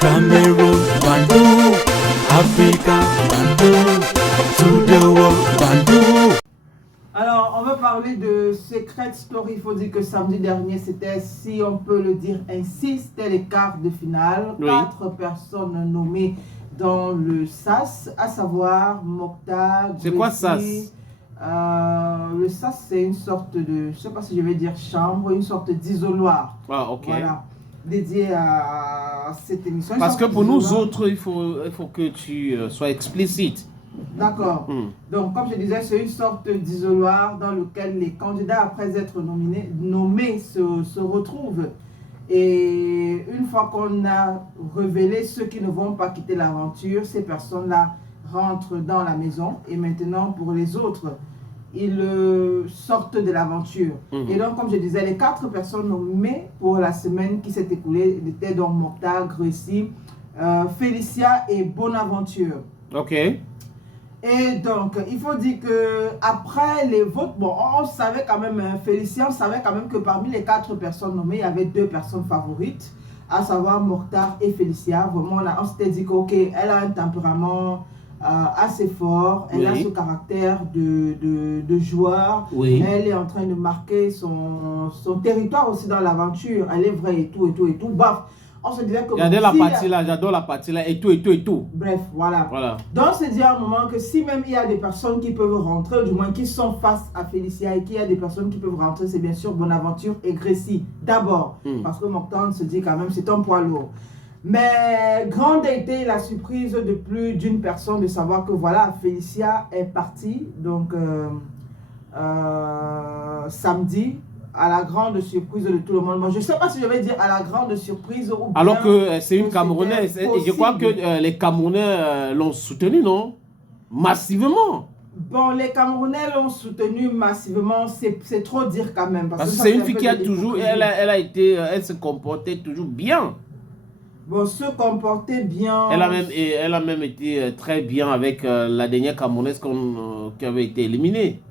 Cameroon, Bandung, Africa, Bandung, to the world, Bandung. Alors, on va parler de Secret Story. Il faut dire que samedi dernier, c'était, si on peut le dire ainsi, c'était les quarts de finale. Oui. 4 personnes nommées dans le SAS, à savoir Mokhtar. C'est quoi Grécy. SAS? Le SAS, c'est une sorte de, je ne sais pas si je vais dire chambre, une sorte d'isoloir. Ah, ok. Voilà, dédié à cette émission. Une Parce que sorte pour nous d'isoloir. autres, il faut que tu sois explicite. D'accord. Hmm. Donc, comme je disais, c'est une sorte d'isoloir dans lequel les candidats, après être nommés se retrouvent. Et une fois qu'on a révélé ceux qui ne vont pas quitter l'aventure, ces personnes-là rentrent dans la maison. Et maintenant, pour les autres, ils sortent de l'aventure. Mhm. Et donc, comme je disais, les 4 personnes nommées pour la semaine qui s'est écoulée étaient donc Mokhtar, Grécy, Félicia et Bonaventure. Ok. Et donc, il faut dire que après les votes, bon, on savait quand même, Félicia, on savait quand même que parmi les 4 personnes nommées, il y avait 2 personnes favorites, à savoir Mokhtar et Félicia. Vraiment, on s'était dit qu'ok, elle a un tempérament assez fort, elle a Oui. ce caractère de joueur, Oui. elle est en train de marquer son territoire aussi dans l'aventure, elle est vraie et tout, et tout, et tout. Baf, on se disait que... Regardez la partie là, j'adore la partie là, et tout, et tout, et tout. Bref, voilà. Voilà. Donc, c'est dire à un moment que si même il y a des personnes qui peuvent rentrer, du moins qui sont face à Félicia, et qu'il y a des personnes qui peuvent rentrer, c'est bien sûr Bonaventure et Grécy. D'abord, parce que Mokhtar se dit quand même, c'est un poids lourd. Mais grande a été la surprise de plus d'une personne de savoir que voilà, Félicia est partie, donc samedi, à la grande surprise de tout le monde. Bon, je ne sais pas si je vais dire à la grande surprise ou bien... Alors que c'est une que Camerounaise. c'était Et je crois que possible. les Camerounais l'ont soutenue, non? Massivement. Bon, les Camerounais l'ont soutenu massivement, c'est trop dire quand même. Parce que ça, c'est une un fille peu qui a de toujours, l'hypocrisie. elle se comportait toujours bien. Bon, se comporter bien. Elle a même été très bien avec la dernière Camerounaise qui avait été éliminée.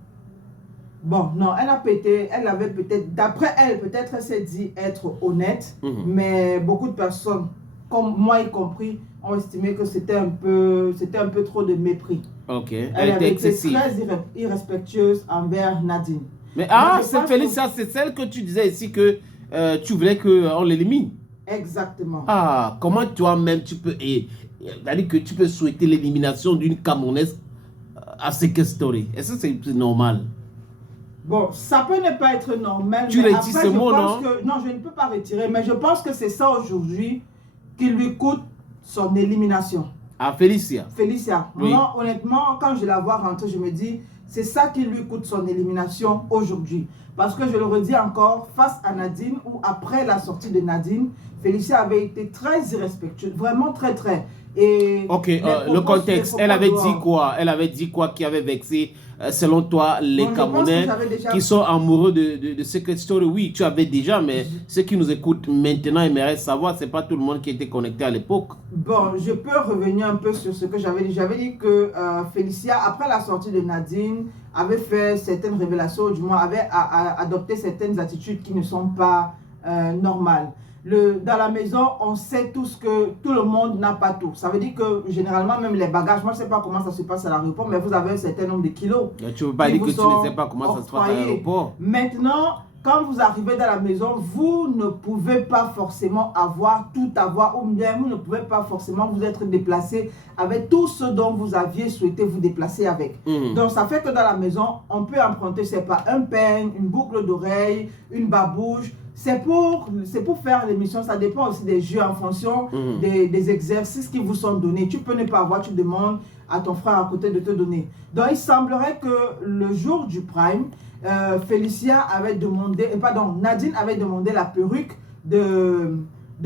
Bon, non, elle a pété, elle avait peut-être, d'après elle, peut-être elle s'est dit être honnête, mais beaucoup de personnes, comme moi y compris, ont estimé que c'était un peu trop de mépris. Ok, Elle elle avait était été excessive. très irrespectueuse envers Nadine. Mais je c'est pense Félicia, c'est celle que tu disais ici que tu voulais qu'on l'élimine. Exactement. Ah, comment toi-même tu peux, c'est-à-dire que tu peux souhaiter l'élimination d'une Camerounaise à Secret Story? Est-ce que c'est normal? Bon, ça peut ne pas être normal. Tu mais retires après, ce mot, non? non, je ne peux pas retirer, mais je pense que c'est ça aujourd'hui qui lui coûte son élimination. À Félicia. Félicia, Oui. moi, honnêtement, quand je la vois rentrer, je me dis, c'est ça qui lui coûte son élimination aujourd'hui. Parce que je le redis encore, face à Nadine, ou après la sortie de Nadine, Félicia avait été très irrespectueuse, vraiment très, très. Et Ok, les le propos- contexte, les elle avait propos dit dehors. quoi? Elle avait dit quoi qui avait vexé, selon toi, les Bon, je pense que Camerounais j'avais déjà- qui sont amoureux de Secret Story? Oui, tu avais déjà, mais ceux qui nous écoutent maintenant aimeraient savoir, c'est pas tout le monde qui était connecté à l'époque. Bon, je peux revenir un peu sur ce que j'avais dit. J'avais dit que Félicia, après la sortie de Nadine, avait fait certaines révélations, du moins avait adopté certaines attitudes qui ne sont pas normales. Dans la maison, on sait tous que tout le monde n'a pas tout. Ça veut dire que généralement, même les bagages, moi je ne sais pas comment ça se passe à l'aéroport, mais vous avez un certain nombre de kilos. Tu ne veux pas qui dire vous que tu sont ne sais pas comment ça se passe à octroyés. l'aéroport. Maintenant, quand vous arrivez dans la maison, vous ne pouvez pas forcément tout avoir, ou bien vous ne pouvez pas forcément vous être déplacé avec tout ce dont vous aviez souhaité vous déplacer avec. Donc, ça fait que dans la maison, on peut emprunter, c'est pas un peigne, une boucle d'oreille, une babouche. C'est pour faire l'émission, ça dépend aussi des jeux en fonction des exercices qui vous sont donnés. Tu peux ne pas avoir, tu demandes à ton frère à côté de te donner. Donc, il semblerait que le jour du prime, Félicia avait demandé, Nadine avait demandé la perruque de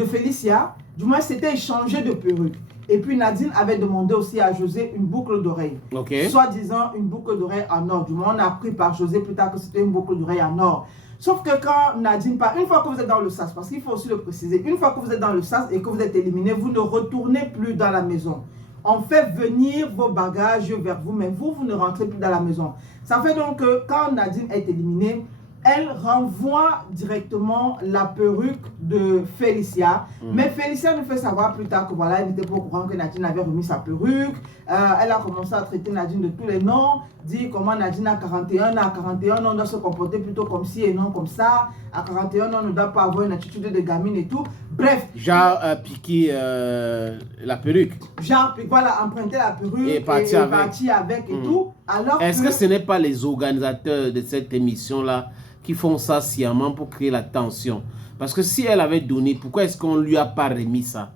Félicia. Du moins, c'était échangé de perruque. Et puis Nadine avait demandé aussi à José une boucle d'oreille. Ok. Soi-disant une boucle d'oreille en or. Du moins, on a appris par José plus tard que c'était une boucle d'oreille en or. Sauf que quand Nadine part, une fois que vous êtes dans le SAS, parce qu'il faut aussi le préciser, une fois que vous êtes dans le SAS et que vous êtes éliminé, vous ne retournez plus dans la maison. On fait venir vos bagages vers vous, mais vous ne rentrez plus dans la maison. Ça fait donc que quand Nadine est éliminée, elle renvoie directement la perruque de Félicia. Mais Félicia nous fait savoir plus tard que voilà, elle n'était pas au courant que Nadine avait remis sa perruque. Elle a commencé à traiter Nadine de tous les noms, dit comment Nadine a 41 ans. À 41 ans, on doit se comporter plutôt comme ci et non comme ça. À 41 ans, on ne doit pas avoir une attitude de gamine et tout. Bref. Genre piquer la perruque. Genre, voilà, emprunter la perruque et partir avec et tout. Alors est-ce que ce n'est pas les organisateurs de cette émission-là qui font ça sciemment pour créer la tension? Parce que si elle avait donné, pourquoi est-ce qu'on ne lui a pas remis ça?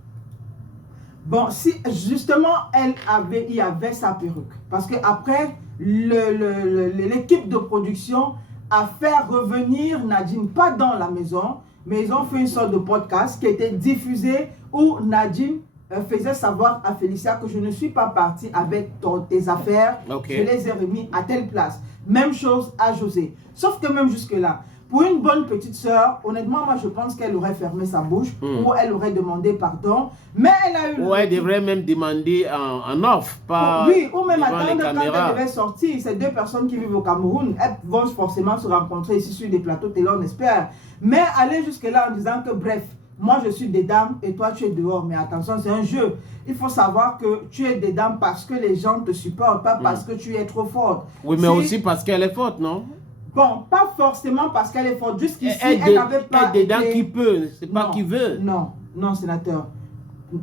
Bon, si justement il y avait sa perruque. Parce qu'après, l'équipe de production a fait revenir Nadine, pas dans la maison, mais ils ont fait une sorte de podcast qui était diffusé où Nadine faisait savoir à Félicia que je ne suis pas partie avec tes affaires, je les ai remis à telle place. Même chose à José. Sauf que même jusque-là, pour une bonne petite sœur, honnêtement, moi je pense qu'elle aurait fermé sa bouche ou elle aurait demandé pardon. Mais elle a eu... Ou elle devrait même demander en off, pas oui, ou même devant attendre les quand caméras. elle devait sortir. Ces deux personnes qui vivent au Cameroun, elles vont forcément se rencontrer ici sur des plateaux télé, on espère. Mais aller jusque-là en disant que bref, moi je suis dedans et toi tu es dehors. Mais attention, c'est un jeu. Il faut savoir que tu es dedans parce que les gens te supportent, pas parce que tu es trop forte. Oui, mais aussi parce qu'elle est forte, non? Bon, pas forcément parce qu'elle est forte. Jusqu'ici, elle n'avait pas être dedans été... qui peut, c'est pas qui veut. Non, sénateur.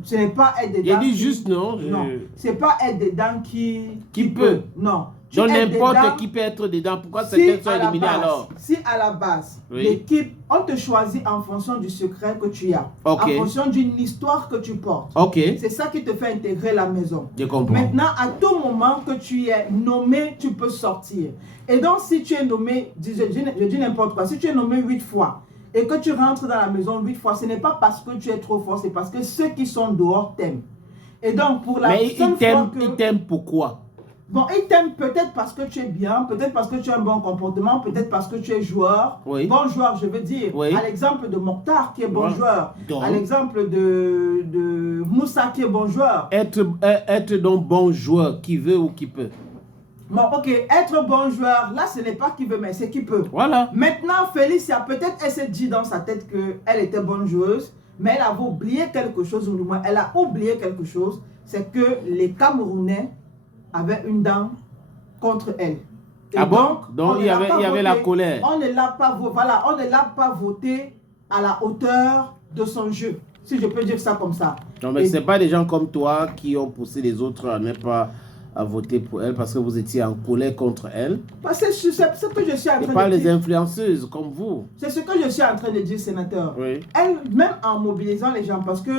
Ce n'est pas être dedans. Il dit juste non. Non, c'est pas être dedans qui peut. Non. Donc n'importe qui peut être dedans. Pourquoi certains sont éliminés alors? Si à la base, l'équipe, on te choisit en fonction du secret que tu as, en fonction d'une histoire que tu portes. C'est ça qui te fait intégrer la maison. Je comprends. Maintenant, à tout moment que tu es nommé, tu peux sortir. Et donc, si tu es nommé, je dis n'importe quoi, si tu es nommé 8 fois et que tu rentres dans la maison 8 fois, ce n'est pas parce que tu es trop fort, c'est parce que ceux qui sont dehors t'aiment. Et donc, pour la seule fois que... ils t'aiment pourquoi? Bon, ils t'aiment peut-être parce que tu es bien, peut-être parce que tu as un bon comportement, peut-être parce que tu es joueur. Bon joueur, je veux dire. À l'exemple de Mokhtar qui est bon joueur. Donc, à l'exemple de Moussa qui est bon joueur. Être donc bon joueur, qui veut ou qui peut. Bon, ok, être bon joueur, là, ce n'est pas qui veut, mais c'est qui peut. Voilà. Maintenant, Félicia, peut-être elle s'est dit dans sa tête qu'elle était bonne joueuse, mais elle avait oublié quelque chose, ou du moins, elle a oublié quelque chose, c'est que les Camerounais avaient une dent contre elle. Et donc il y avait la colère. On ne l'a pas, voilà, on ne l'a pas voté à la hauteur de son jeu, si je peux dire ça comme ça. Non, mais ce n'est pas des gens comme toi qui ont poussé les autres à ne pas à voter pour elle parce que vous étiez en colère contre elle. C'est ce que je suis en train de dire. Et pas les influenceuses comme vous. C'est ce que je suis en train de dire, sénateur. Oui. Elle, même en mobilisant les gens, parce que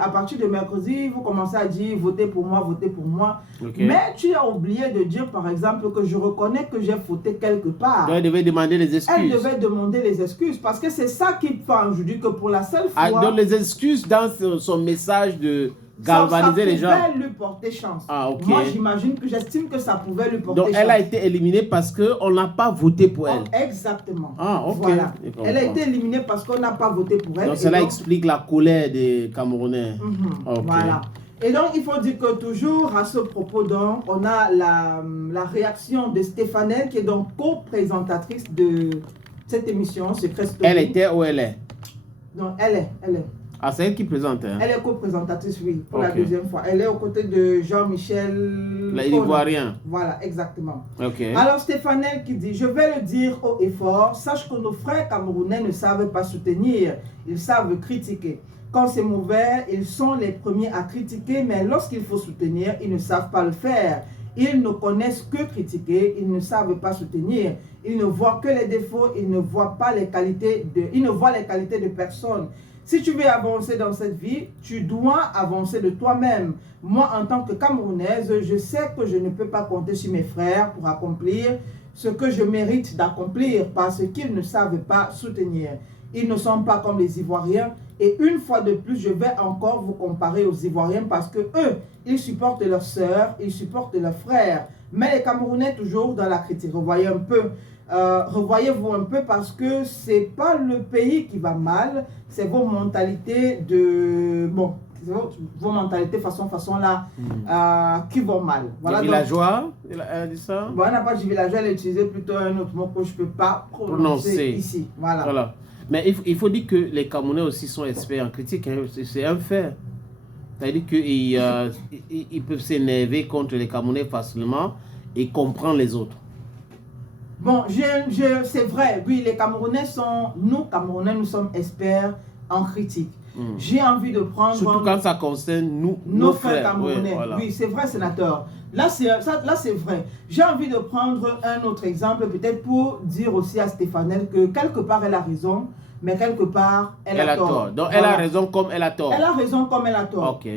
à partir de mercredi, vous commencez à dire votez pour moi, votez pour moi. Mais tu as oublié de dire, par exemple, que je reconnais que j'ai fauté quelque part. Donc elle devait demander les excuses. Elle devait demander les excuses parce que c'est ça qui fait aujourd'hui que pour la seule fois. Donc les excuses dans son message de galvaniser les gens. Ça pouvait lui porter chance. Moi, j'estime que ça pouvait lui porter chance. Donc, elle a été éliminée parce qu'on n'a pas voté pour elle. Exactement. Voilà. Elle a été éliminée parce qu'on n'a pas voté pour elle. Donc, cela explique la colère des Camerounais. Voilà. Et donc, il faut dire que toujours à ce propos, donc, on a la réaction de Stéphane, qui est donc co-présentatrice de cette émission, Secret Story. Elle était où elle est? Non, elle est. Ah, c'est elle qui présente. Hein? Elle est co-présentatrice, oui, pour la deuxième fois. Elle est aux côtés de Jean-Michel. L'Ivoirien. Voilà, exactement. Alors, Stéphanel qui dit, je vais le dire haut et fort, sache que nos frères camerounais ne savent pas soutenir, ils savent critiquer. Quand c'est mauvais, ils sont les premiers à critiquer, mais lorsqu'il faut soutenir, ils ne savent pas le faire. Ils ne connaissent que critiquer, ils ne savent pas soutenir. Ils ne voient que les défauts, ils ne voient pas les qualités de personne. Si tu veux avancer dans cette vie, tu dois avancer de toi-même. Moi, en tant que Camerounaise, je sais que je ne peux pas compter sur mes frères pour accomplir ce que je mérite d'accomplir parce qu'ils ne savent pas soutenir. Ils ne sont pas comme les Ivoiriens. Et une fois de plus, je vais encore vous comparer aux Ivoiriens parce que eux, ils supportent leurs sœurs, ils supportent leurs frères. Mais les Camerounais, toujours dans la critique. Revoyez un peu. Revoyez-vous un peu parce que c'est pas le pays qui va mal, c'est vos mentalités de... Bon, vos mentalités façon là qui vont mal. Voilà, les villageois, elle a dit ça. Bon, elle n'a pas dit villageois, elle a utilisé plutôt un autre mot que je ne peux pas prononcer ici. Voilà. Mais il faut dire que les Camerounais aussi sont experts en critique, hein. C'est un fait. C'est-à-dire qu'ils peuvent s'énerver contre les Camerounais facilement et comprendre les autres. Bon, c'est vrai, oui, les Camerounais nous sommes experts en critique. J'ai envie de prendre... Surtout quand ça concerne nos frères camerounais. Ouais, voilà. Oui, c'est vrai, sénateur. Là, c'est vrai. J'ai envie de prendre un autre exemple, peut-être pour dire aussi à Stéphanel que quelque part, elle a raison, mais quelque part, elle a tort. Donc, elle a raison comme elle a tort. Elle a raison comme elle a tort. Ok.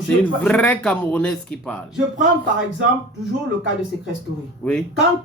C'est une vraie Camerounaise qui parle. Je prends par exemple toujours le cas de Secret Story. Oui. Quand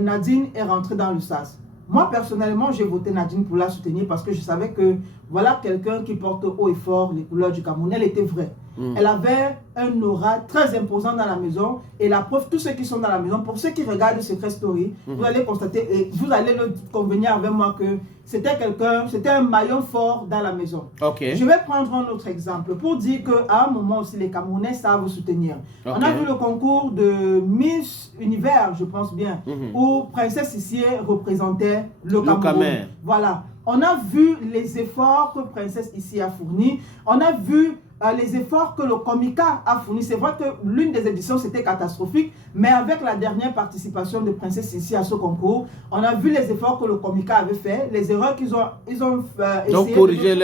Nadine est rentrée dans le SAS, moi personnellement, j'ai voté Nadine pour la soutenir parce que je savais que voilà quelqu'un qui porte haut et fort les couleurs du Cameroun. Elle était vraie. Elle avait un aura très imposant dans la maison. Et la preuve, tous ceux qui sont dans la maison, pour ceux qui regardent Secret Story, vous allez constater et vous allez le convenir avec moi que c'était un maillon fort dans la maison. Okay. Je vais prendre un autre exemple pour dire qu'à un moment aussi, les Camerounais savent vous soutenir. Okay. On a vu le concours de Miss Univers, je pense bien, où Princesse Issié représentait le Cameroun. Voilà. On a vu les efforts que Princesse Issié a fournis. On a vu les efforts que le Comica a fournis. C'est vrai que l'une des éditions, c'était catastrophique, mais avec la dernière participation de Princesse Issié à ce concours, on a vu les efforts que le Comica avait fait, les erreurs qu'ils ont essayé de corriger.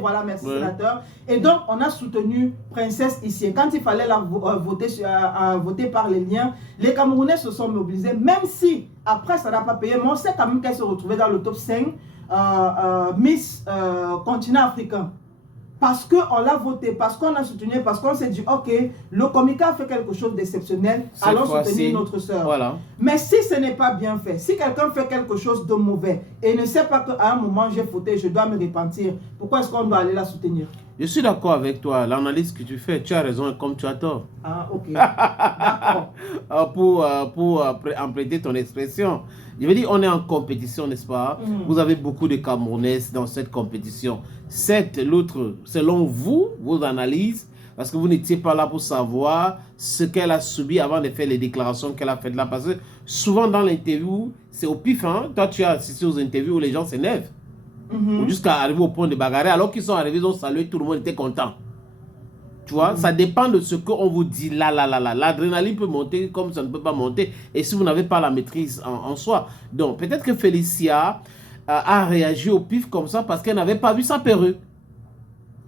Voilà, merci sénateur. Et donc, on a soutenu Princesse Issié. Quand il fallait la voter par les liens, les Camerounais se sont mobilisés, même si après ça n'a pas payé, mais on sait quand même qu'elle se retrouvait dans le top 5 Miss continent africain. Parce qu'on l'a voté, parce qu'on a soutenu, parce qu'on s'est dit, ok, le Comica a fait quelque chose d'exceptionnel, allons soutenir notre soeur. Voilà. Mais si ce n'est pas bien fait, si quelqu'un fait quelque chose de mauvais et ne sait pas qu'à un moment j'ai fauté, je dois me repentir, pourquoi est-ce qu'on doit aller la soutenir? Je suis d'accord avec toi, l'analyse que tu fais, tu as raison comme tu as tort. Ah, ok. D'accord. Pour emprunter ton expression. Je veux dire, on est en compétition, n'est-ce pas? Vous avez beaucoup de Camerounaises dans cette compétition. Certes, l'autre, selon vous, vos analyses, parce que vous n'étiez pas là pour savoir ce qu'elle a subi avant de faire les déclarations qu'elle a faites là. Parce que souvent dans l'interview, c'est au pif, hein? Toi, tu as assisté aux interviews où les gens s'énervent. Jusqu'à arriver au point de bagarrer. Alors qu'ils sont arrivés, ils ont salué, tout le monde était content. Tu vois, ça dépend de ce qu'on vous dit là. L'adrénaline peut monter comme ça ne peut pas monter. Et si vous n'avez pas la maîtrise en soi. Donc, peut-être que Félicia a réagi au pif comme ça parce qu'elle n'avait pas vu sa perruque.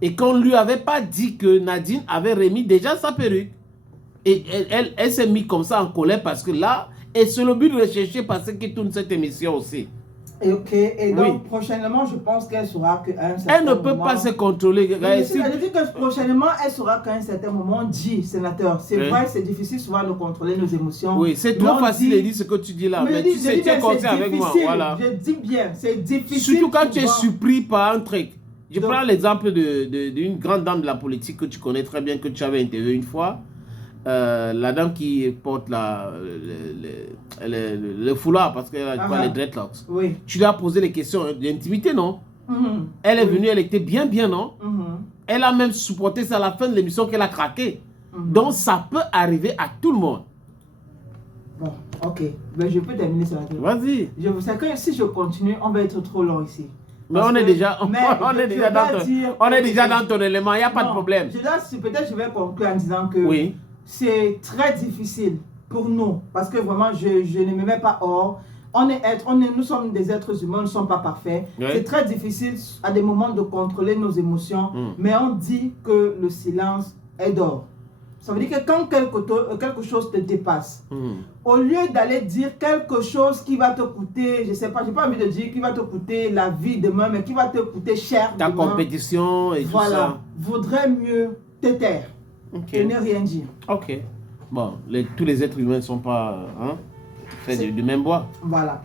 Et qu'on ne lui avait pas dit que Nadine avait remis déjà sa perruque. Et elle s'est mise comme ça en colère parce que là, et c'est le but de rechercher parce qu'elle tourne cette émission aussi. Ok, et donc prochainement, je pense qu'elle saura qu'à un certain moment... Elle ne peut pas se contrôler. Elle dit que prochainement, elle saura qu'à un certain moment, dit, sénateur, c'est vrai, c'est difficile souvent de contrôler nos émotions. Oui, c'est trop facile de dire ce que tu dis là. Mais tu sais, tu es conscient avec moi. Voilà. Je dis bien, c'est difficile. Surtout quand tu es surpris par un truc. Je prends l'exemple d'une grande dame de la politique que tu connais très bien, que tu avais interviewé une fois. La dame qui porte le foulard parce qu'elle a les dreadlocks. Oui. Tu lui as posé les questions d'intimité, non? Elle est venue, elle était bien, non? Elle a même supporté ça à la fin de l'émission qu'elle a craqué. Donc ça peut arriver à tout le monde. Bon, ok. Ben, je peux terminer ça. Vas-y. Je sais que si je continue, on va être trop long ici. Mais on est déjà dans ton élément, il n'y a pas de problème. Peut-être je vais conclure en disant que c'est très difficile pour nous, parce que vraiment, je ne me mets pas hors. Nous sommes des êtres humains, nous ne sommes pas parfaits. C'est très difficile à des moments de contrôler nos émotions, mais on dit que le silence est d'or. Ça veut dire que quand quelque chose te dépasse, au lieu d'aller dire quelque chose qui va te coûter, je ne sais pas, je n'ai pas envie de dire qui va te coûter la vie demain, mais qui va te coûter cher ta demain, compétition et tout ça. Vaudrait mieux te taire et ne rien dire. Ok. Bon, tous les êtres humains ne sont pas faits du même bois. Voilà.